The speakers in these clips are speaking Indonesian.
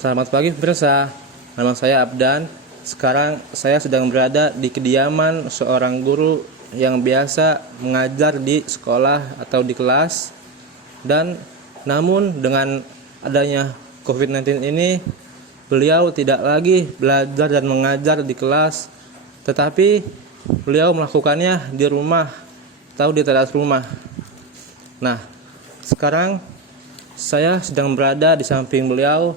Selamat pagi pemirsa, nama saya Abdan. Sekarang saya sedang berada di kediaman seorang guru yang biasa mengajar di sekolah atau di kelas. Dan namun dengan adanya COVID-19 ini, beliau tidak lagi belajar dan mengajar di kelas, tetapi beliau melakukannya di rumah atau di teras rumah. Nah, sekarang saya sedang berada di samping beliau.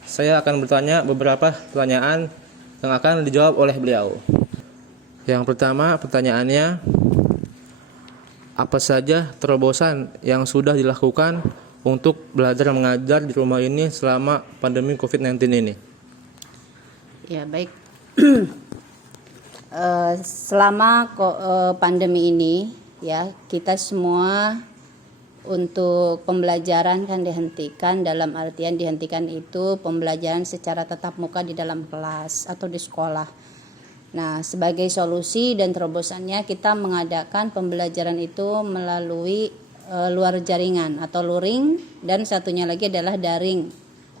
Saya akan bertanya beberapa pertanyaan yang akan dijawab oleh beliau. Yang pertama, pertanyaannya, apa saja terobosan yang sudah dilakukan untuk belajar mengajar di rumah ini selama pandemi COVID-19 ini? Ya, baik. Selama pandemi ini, ya, kita semua untuk pembelajaran kan dihentikan. Dalam artian dihentikan itu pembelajaran secara tatap muka di dalam kelas atau di sekolah. Nah, sebagai solusi dan terobosannya kita mengadakan pembelajaran itu melalui luar jaringan atau luring, dan satunya lagi adalah daring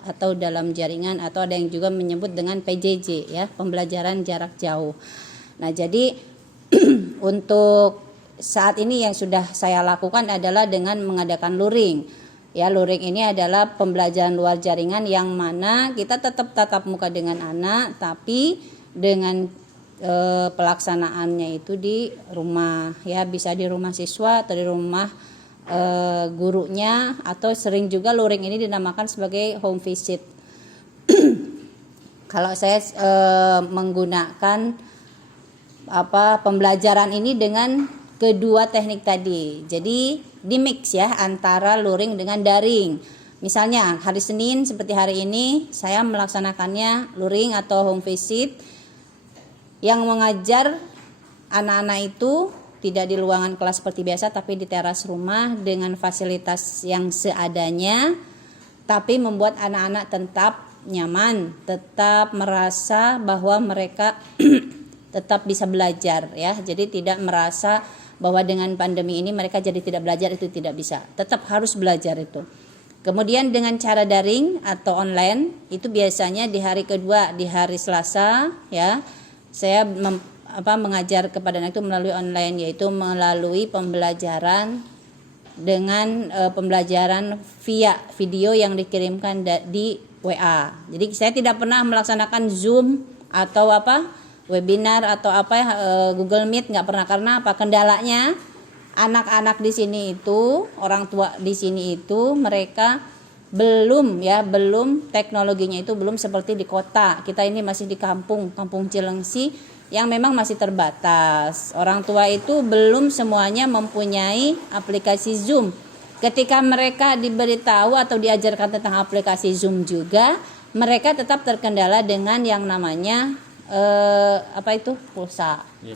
atau dalam jaringan, atau ada yang juga menyebut dengan PJJ, ya, pembelajaran jarak jauh. Nah, jadi untuk saat ini yang sudah saya lakukan adalah dengan mengadakan luring. Ya, luring ini adalah pembelajaran luar jaringan yang mana kita tetap tatap muka dengan anak, tapi dengan pelaksanaannya itu di rumah, ya, bisa di rumah siswa atau di rumah gurunya, atau sering juga luring ini dinamakan sebagai home visit. Kalau saya menggunakan pembelajaran ini dengan kedua teknik tadi. Jadi di mix, ya, antara luring dengan daring. Misalnya hari Senin seperti hari ini saya melaksanakannya luring atau home visit, yang mengajar anak-anak itu tidak di ruangan kelas seperti biasa, tapi di teras rumah dengan fasilitas yang seadanya, tapi membuat anak-anak tetap nyaman, tetap merasa bahwa mereka tetap bisa belajar, ya. Jadi tidak merasa bahwa dengan pandemi ini mereka jadi tidak belajar, itu tidak bisa. Tetap harus belajar itu. Kemudian dengan cara daring atau online, itu biasanya di hari kedua, di hari Selasa, ya, saya mengajar kepada anak itu melalui online, yaitu melalui pembelajaran dengan pembelajaran via video yang dikirimkan di WA. Jadi saya tidak pernah melaksanakan Zoom atau webinar atau Google Meet, nggak pernah. Karena kendalanya anak-anak di sini itu, orang tua di sini itu, mereka belum teknologinya itu belum seperti di kota. Kita ini masih di kampung Cilengsi yang memang masih terbatas. Orang tua itu belum semuanya mempunyai aplikasi Zoom. Ketika mereka diberitahu atau diajarkan tentang aplikasi Zoom juga, mereka tetap terkendala dengan yang namanya pulsa, ya,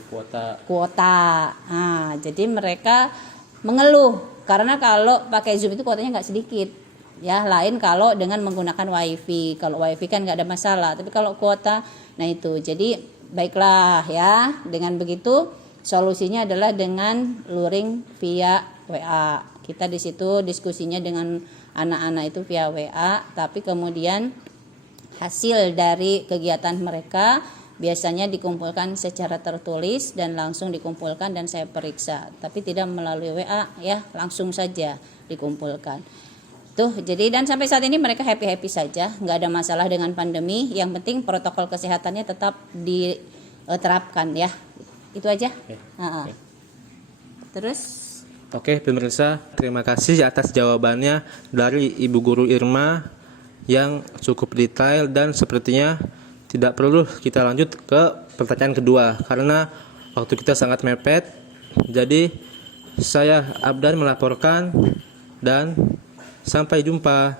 kuota. Nah, jadi mereka mengeluh karena kalau pakai Zoom itu kuotanya nggak sedikit, ya. Lain kalau dengan menggunakan WiFi. Kalau WiFi kan nggak ada masalah, tapi kalau kuota, nah itu. Jadi baiklah, ya, dengan begitu solusinya adalah dengan luring via WA. Kita di situ diskusinya dengan anak-anak itu via WA, tapi kemudian hasil dari kegiatan mereka biasanya dikumpulkan secara tertulis dan langsung dikumpulkan dan saya periksa, tapi tidak melalui WA, ya, langsung saja dikumpulkan. Tuh, jadi dan sampai saat ini mereka happy-happy saja, nggak ada masalah dengan pandemi. Yang penting protokol kesehatannya tetap diterapkan, ya. Itu aja. Okay. Terus Oke, pemirsa, terima kasih atas jawabannya dari Ibu Guru Irma yang cukup detail, dan sepertinya tidak perlu kita lanjut ke pertanyaan kedua karena waktu kita sangat mepet. Jadi saya Abdan melaporkan dan sampai jumpa.